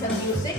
sa music.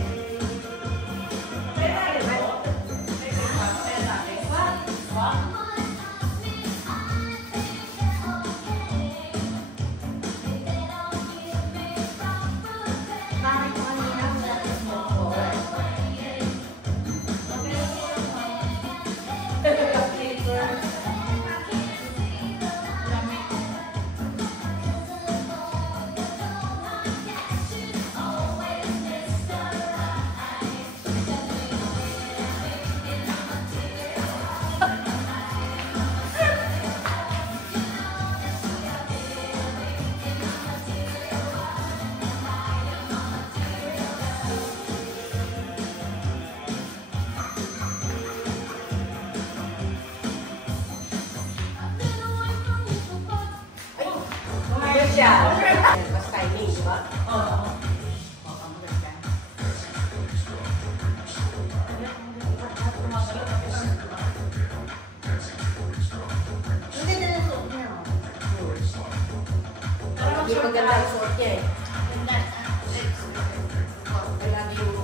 Siya. Mas timing, di ba? Oo. Hindi na yung suot niya. Hindi maganda yung suot niya eh. Lagi yung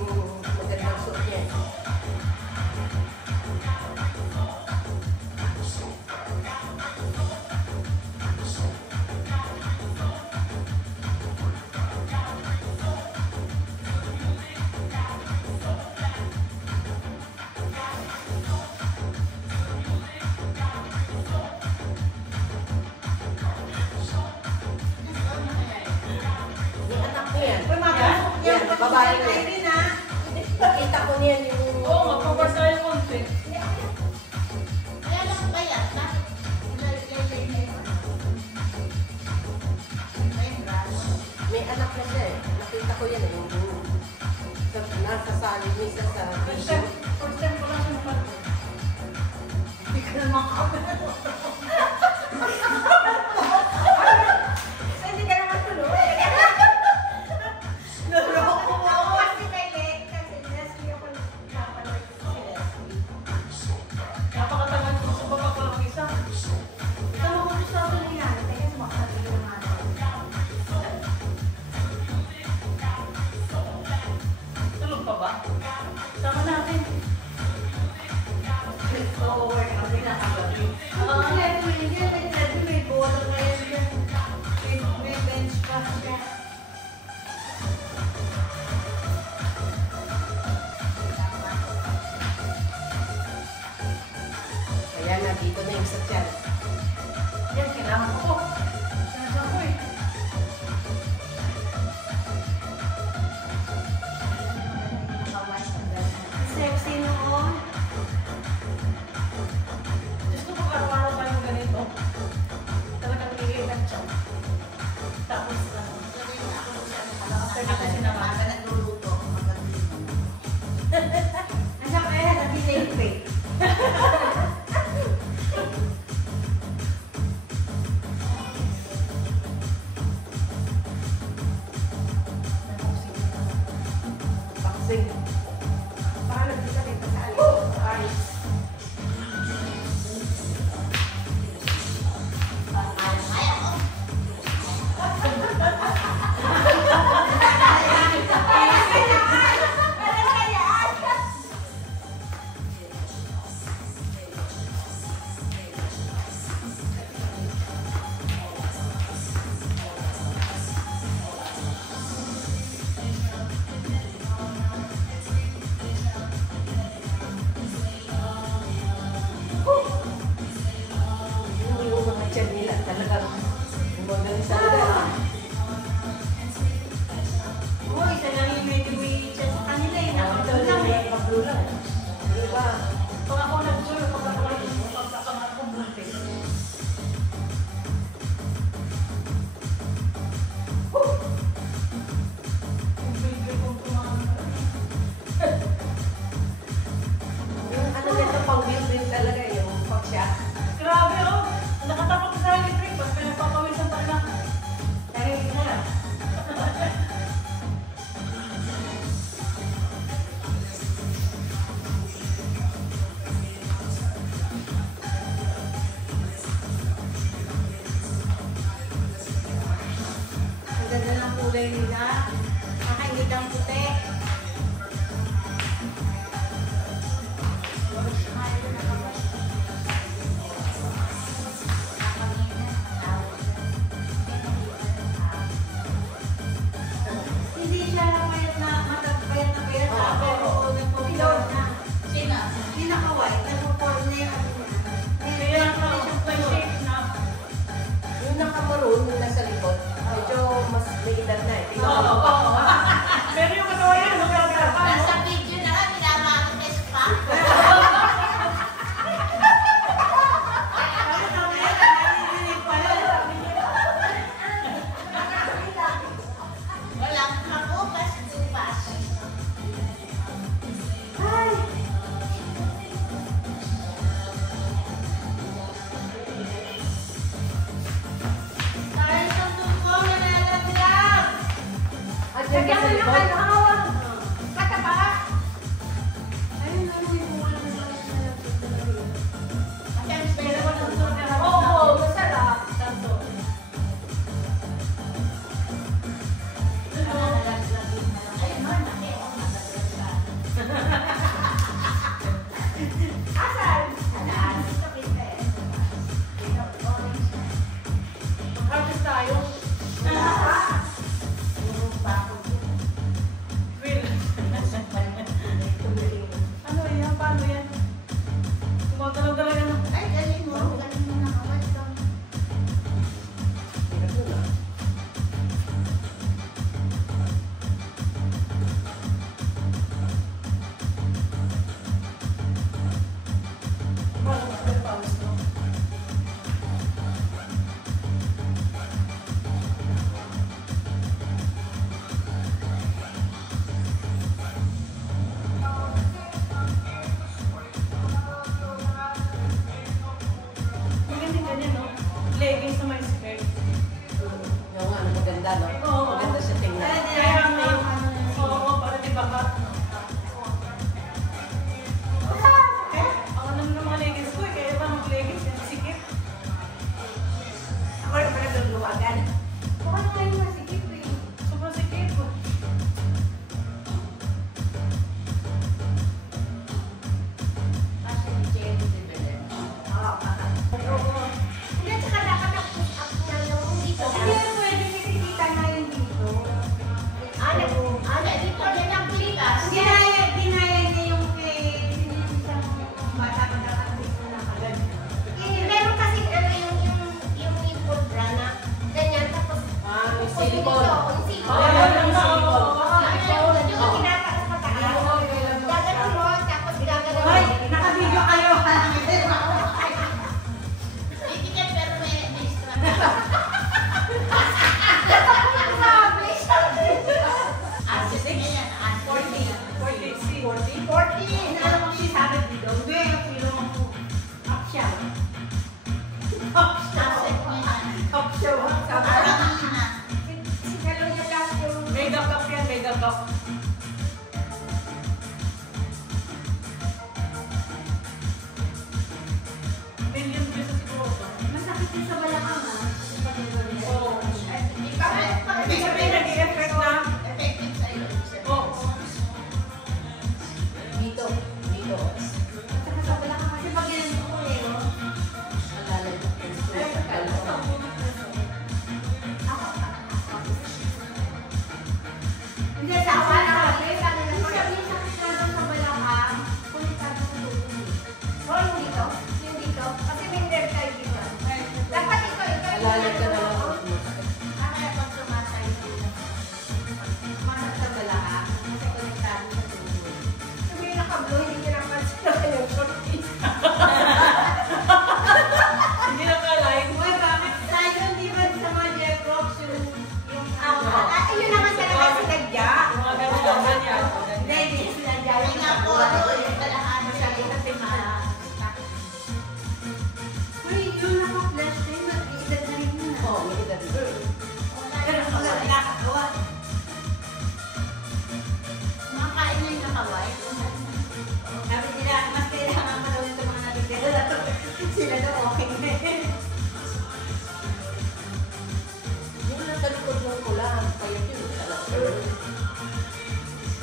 maganda yung suot niya eh. Babae ko yun. Nakita ko niyan yung... Oo, magpapasa yung konti. Kaya lang kaya, may anak na siya eh. Nakita ko yan eh. Nasasali niya sa video. First time ko lang siya mapalito. Hindi ka naman kapalito. Hindi ka naman tuloy. Napakatamad ko sa baba ko lang isa. Tama ko sa akin na yan. Kaya sumakasali ko naman. Tulog pa ba? Sama natin. Oo, work kasi nakagabi. May bola ngayon yan. May bench pa. Kaya na, dito na yung sa tiyan. Yan, kailangan ko. Sinasya ko eh. Sexy noon. Gusto ko araw-araw tayong ganito. Talagang lilitan siya. Tapos, after na kasi naman. Nagluluto. Nandiyan kaya, nag-delay pa eh. Boxing. Baka nag-isa rin pa sa alis. may edad na eh. Oo. Pero yung ano yan, Nasa video na nga, pinamakakas pa. Walang kabukas-bukas. Ay! Tayo sa tuko, nanalaglag. At Lagyan mo yung ano, hawak. Kataba. Ayun na yung mga Pero walang sugar. Oo, masarap. Tanto. Ayun, no, laki. Oh, nalaglag. Asan? Asan? Gusto kita eh. Orange. Harvest tayo. Yung bakod yun. Will. Ano yan? Paano yan? Gumagalaw-galaw yan. Ay, galing mo. Galing mo nakawal to. Maganda ganyan, no? Leggings na may skirt. Yung ano, maganda, no? Oo. Maganda siya tingnan. Kaya may, oo, para di ba ka? Ako naman ng mga leggings ko, kaya ba mag-leggings yan? Sikip. Ako rin pala luluwagan. Baka tayo masikip eh. Sobrang sikip. Kasi ni Jenny di Belen. Oo, Oo. Hindi, tsaka dapat ang push up niya yung dito. Hindi yan pwede nakikita na yun dito. Dito din ang bulikas. Dinaya niya yung kay isang bata na nakakita na agad. Meron kasi ano yung nipple bra na ganyan tapos Ah, may pwede dito, silicone. yung silicone. Oo, yung silicone. Yung tinataas mataas. Gagano mo, tapos gagano mo. Hoy, naka-video kayo. Titigan pero may strap. Asis ganyan, 40. 40. 40, inaano mo siya sabi dito. Hindi, kilo mo po. Up siya. Asset mo yan. Top show. Parang ina. Sigalo niya lang yung... Mega cup yan, mega cup. Million pesos siguro to. Masakit yung sa balakang ha. Oo. Ibig sabihin, nag-i-effect na. Effective sa'yo. Oo. Dito. Dito. Saka sa balakang kasi pag ganito ko eh. oh. Alala ko. Hindi, sa awan na kasi. Sabi na sabi sa kasama sa balakang. Kulitan sa tulong. O, yung dito. Yung dito. Kasi may nerve tayo dito. Dapat ito. Alala ka na lang. Kaya pag tumatay dito. Masak sa balakang. Kasi kulitan sa tulong. Sabi na kablo, hindi ka naman sila yung shorties. Hindi na ka-line. Uy, bakit tayo hindi ba sa mga Jeff Rocks yung yun naman talaga sinadya. Mga ganun lang, ganyan. Hindi, sinadya yung nga po, yung balahan mo siya kasi uy, yung naka-flash din, mag-iidad na rin yun. Oo, may edad. Pero kung nakakagawa. Makakain na yung nakaway. Sabi nila, mas kailangan pa daw ito mga natitira. Sila daw okay na eh. Yung nasa likod ng kulang. Kaya yun.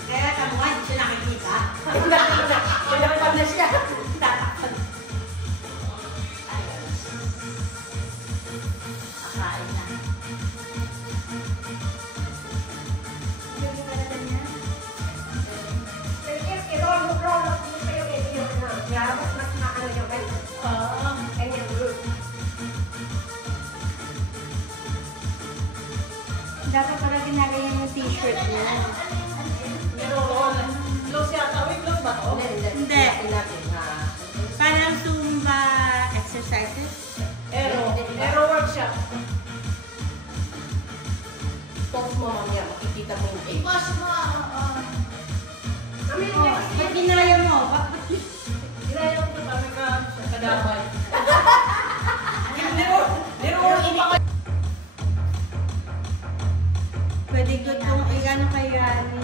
Kaya kamuha, hindi siya nakikita. Pinakapag na siya. Tatakpan. Akain na. Yung talaga niya. I-roll up mo kayo yung mas maano yung ganyan. Ganyan. Dapat pala ginaganyan yung t-shirt niya. Meron. Close yata. Wait, close ba to? Hindi. Natin na. Parang Zumba exercises. Aero workshop. Post mo mamaya, makikita mo yung age. Boss mo, kami Oh, ba't ginaya mo? Ginaya ko pa, may kadamay. Liro, iba ka. Pwede good kung igano kay Rani.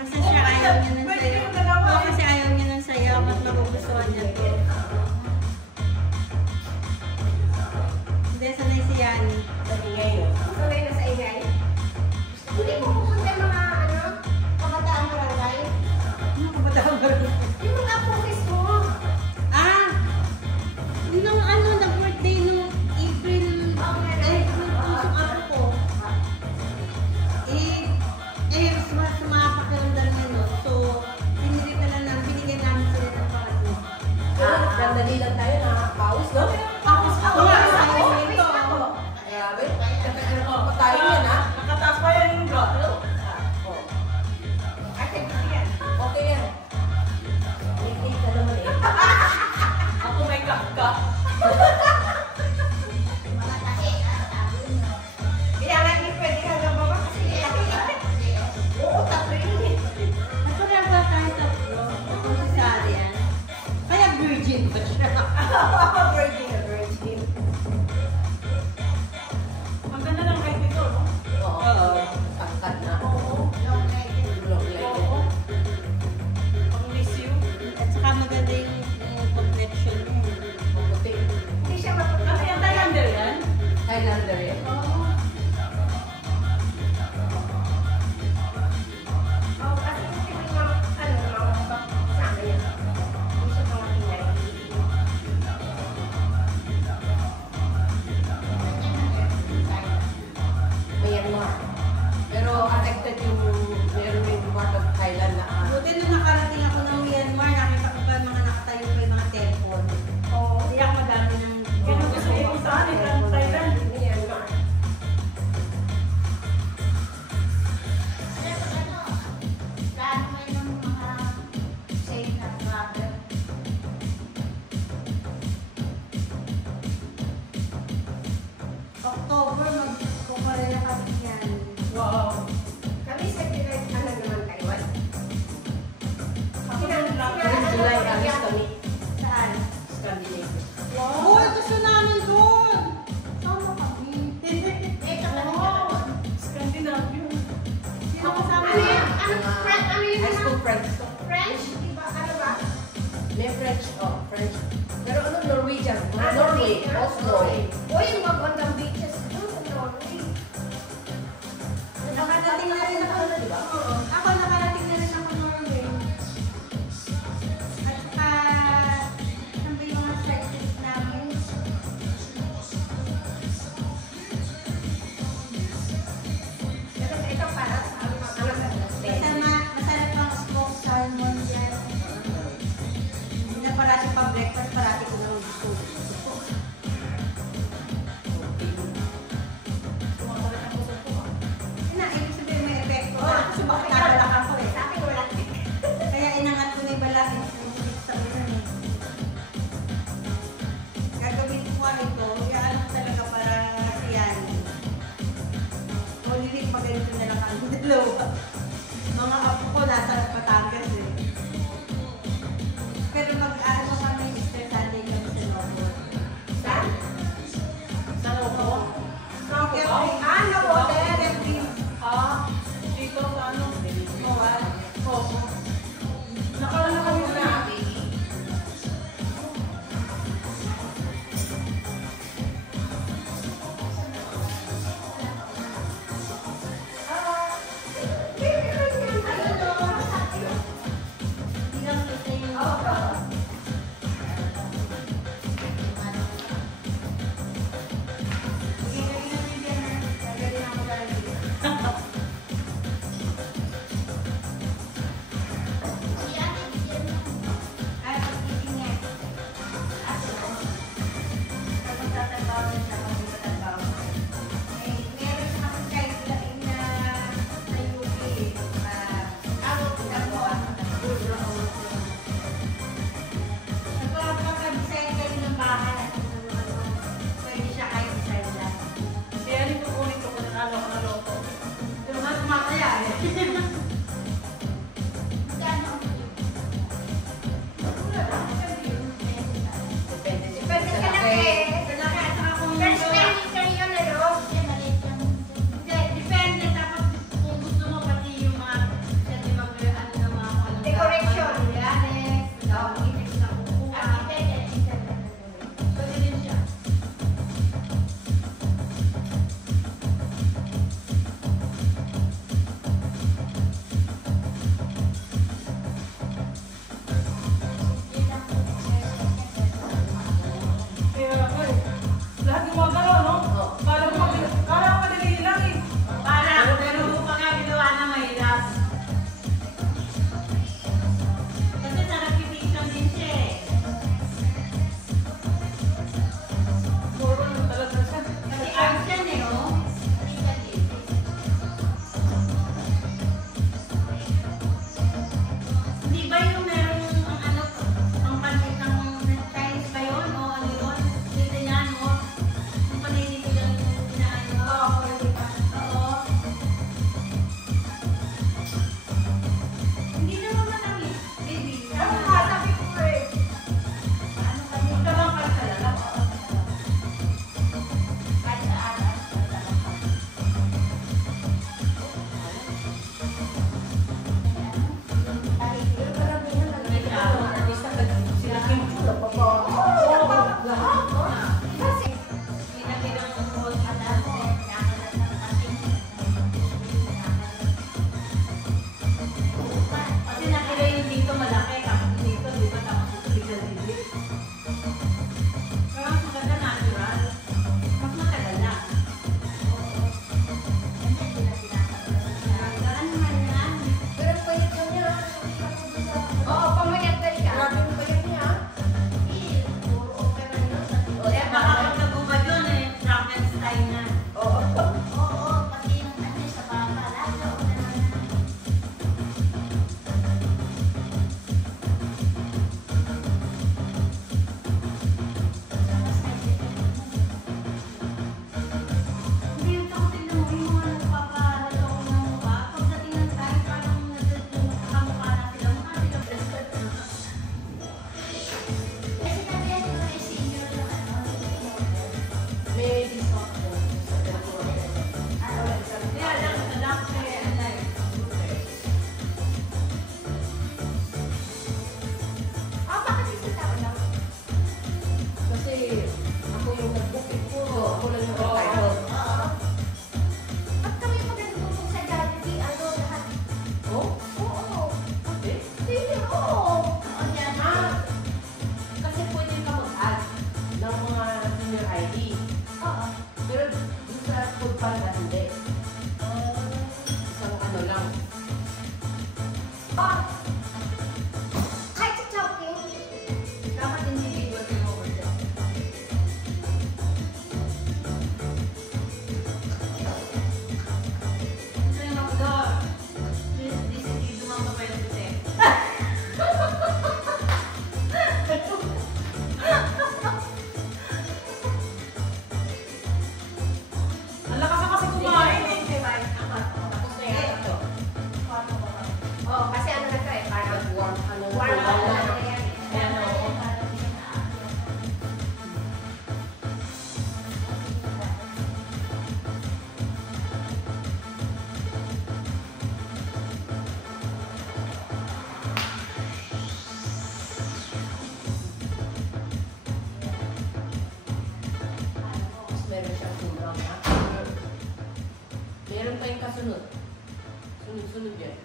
Kasi siya ayaw niya ng sayo. Oo, kasi ayaw niya ng sayo. Mas magugustuhan niya to. Hindi, sanay si Yani. Sabi ngayon. sanay na sa ingay. Hindi mo pupunta yung mga, kabataan barangay. Ano ka ba tawag? Yung mga pokis mo. Ah! Nung nag-birthday nung April, pusong ako ko. Sumapakiramdam niya, no? So, binigyan namin sila ng parating. Dandali lang tayo na paus, no? Tapos ako nga, sabi ko ito. Grabe. Tayo yan, ha? Nakataas pa yan yung drop. Okay yan. May cake ka naman eh. Ako may kakka. Kaya nga hindi pwede ka gababa kasi oo, tatlo yun eh. Nagpagagawa tayo tatlo. Kung si Sally yan. Kaya virgin pa siya. Virgin. Ang ganda ng height nito, no? Oo. Tangkad na. Long leg. Pang-miss you. At saka maganda yung complexion niya. Maputi. Hindi siya matutunan. Kasi yung Thailander yan? Highlander yan. Oo, kasi kung hindi mo, sa akin. Hindi siya mga tingay. Myanmar. Pero affected yung meron yung part of Thailand na Buti nung nakarating ako ng Myanmar, nakita ko pa mga nakatayo pa yung mga temple. Oo. Hindi ako madami ng... Ganun gusto ko kung saan eh, ng Thailand. Myanmar. Gaano ngayon ng mga safe na travel? October, magkukuha na kami yan. Wow. Kami sa July, naman Taiwan. July, alis kami. Saan? Scandinavia. Uy, gusto namin doon! Sama kami. Eh, Scandinavia. Sino kasama Ano niya? yan? Ano yung High school friends ko. French? Diba? Ano ba? May French. French. Pero ano, Norwegian. Norway. Oslo. O yung magandang beaches doon sa Norway. Nakarating na rin ako. Diba? Oo. Ako nakarating na rin ako Norway. At saka, ano ba yung mga sightseeing namin? Ito para sa Masarap ang smoked salmon dyan. Hindi na parati pa breakfast, parati ko naman gusto. Oh! Kahit sa choking, Dapat individual yung order. Sa'yo mag-door. Decidido mga kapay na puti. Ang lakas na kasi kumain. Tapos na yan ito. oh, kasi ano na to eh, parang warm up na yan. Ayan o. Meron siyang kulang na. Meron pa yung kasunod. Sunod-sunod yan.